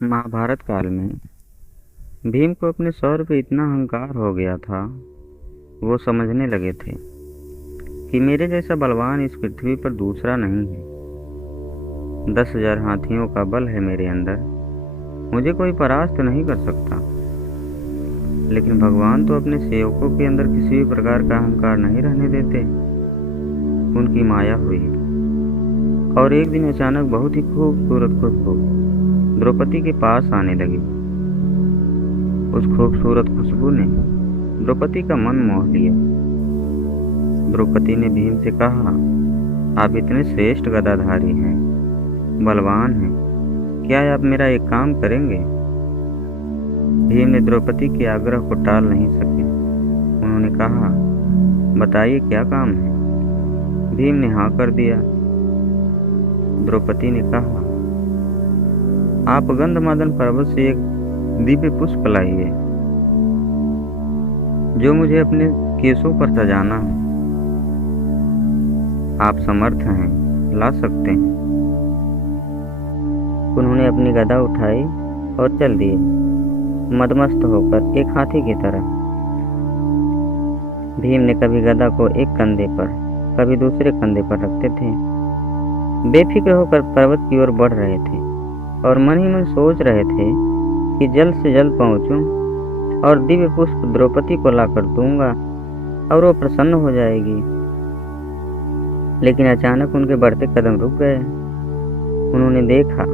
महाभारत काल में भीम को अपने शौर्य पे इतना अहंकार हो गया था। वो समझने लगे थे कि मेरे जैसा बलवान इस पृथ्वी पर दूसरा नहीं है। 10,000 हाथियों का बल है मेरे अंदर, मुझे कोई परास्त नहीं कर सकता। लेकिन भगवान तो अपने सेवकों के अंदर किसी भी प्रकार का अहंकार नहीं रहने देते। उनकी माया हुई और एक दिन अचानक बहुत ही खूबसूरत खुशबू द्रौपदी के पास आने लगी। उस खूबसूरत खुशबू ने द्रौपदी का मन मोह लिया। द्रौपदी ने भीम से कहा, आप इतने श्रेष्ठ गदाधारी हैं, बलवान हैं, क्या आप मेरा एक काम करेंगे? भीम ने द्रौपदी के आग्रह को टाल नहीं सके। उन्होंने कहा, बताइए क्या काम है? भीम ने हाँ कर दिया। द्रौपदी ने कहा, आप गंधमादन पर्वत से एक दिव्य पुष्प लाइए जो मुझे अपने केशों पर सजाना है। आप समर्थ हैं, ला सकते हैं। उन्होंने अपनी गदा उठाई और चल दिए, मदमस्त होकर एक हाथी की तरह। भीम ने कभी गदा को एक कंधे पर, कभी दूसरे कंधे पर रखते थे। बेफिक्र होकर पर्वत की ओर बढ़ रहे थे और मन ही मन सोच रहे थे कि जल्द से जल्द पहुंचूं और दिव्य पुष्प द्रौपदी को लाकर दूंगा और वो प्रसन्न हो जाएगी। लेकिन अचानक उनके बढ़ते कदम रुक गए। उन्होंने देखा,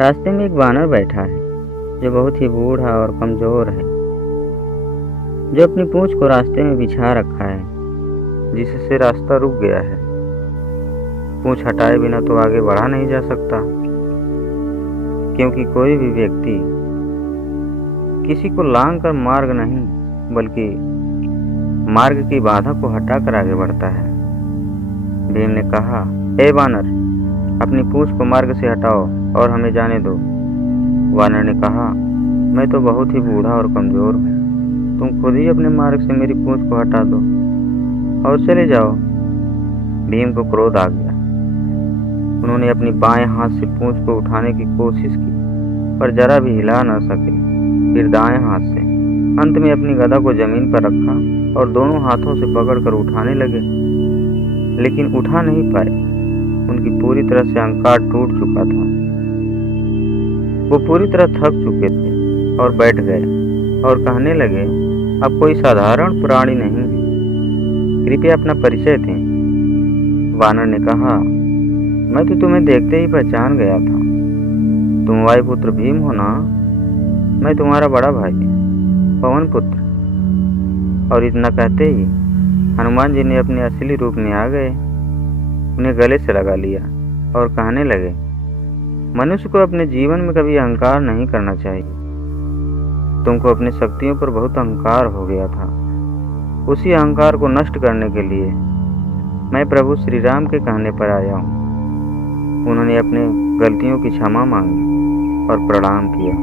रास्ते में एक वानर बैठा है जो बहुत ही बूढ़ा और कमजोर है, जो अपनी पूंछ को रास्ते में बिछा रखा है, जिससे रास्ता रुक गया है। पूंछ हटाए बिना तो आगे बढ़ा नहीं जा सकता, क्योंकि कोई भी व्यक्ति किसी को लांग कर मार्ग नहीं, बल्कि मार्ग की बाधा को हटाकर आगे बढ़ता है। भीम ने कहा, हे वानर, अपनी पूंछ को मार्ग से हटाओ और हमें जाने दो। वानर ने कहा, मैं तो बहुत ही बूढ़ा और कमजोर हूँ, तुम खुद ही अपने मार्ग से मेरी पूंछ को हटा दो और चले जाओ। भीम को क्रोध आ गया। उन्होंने अपनी बाएं हाथ से पूंछ को उठाने की कोशिश की, पर जरा भी हिला न सके। फिर दाएं हाथ से, अंत में अपनी गदा को जमीन पर रखा और दोनों हाथों से पकड़कर उठाने लगे, लेकिन उठा नहीं पाए। उनकी पूरी तरह से अहंकार टूट चुका था। वो पूरी तरह थक चुके थे और बैठ गए और कहने लगे, अब कोई साधारण प्राणी नहीं है, कृपया अपना परिचय दें। वानर ने कहा, मैं तो तुम्हें देखते ही पहचान गया था। तुम वायुपुत्र भीम हो ना? मैं तुम्हारा बड़ा भाई पवन पुत्र। और इतना कहते ही हनुमान जी ने अपने असली रूप में आ गए, उन्हें गले से लगा लिया और कहने लगे, मनुष्य को अपने जीवन में कभी अहंकार नहीं करना चाहिए। तुमको अपनी शक्तियों पर बहुत अहंकार हो गया था। उसी अहंकार को नष्ट करने के लिए मैं प्रभु श्री राम के कहने पर आया हूँ। उन्होंने अपने गलतियों की क्षमा मांगी और प्रणाम किया।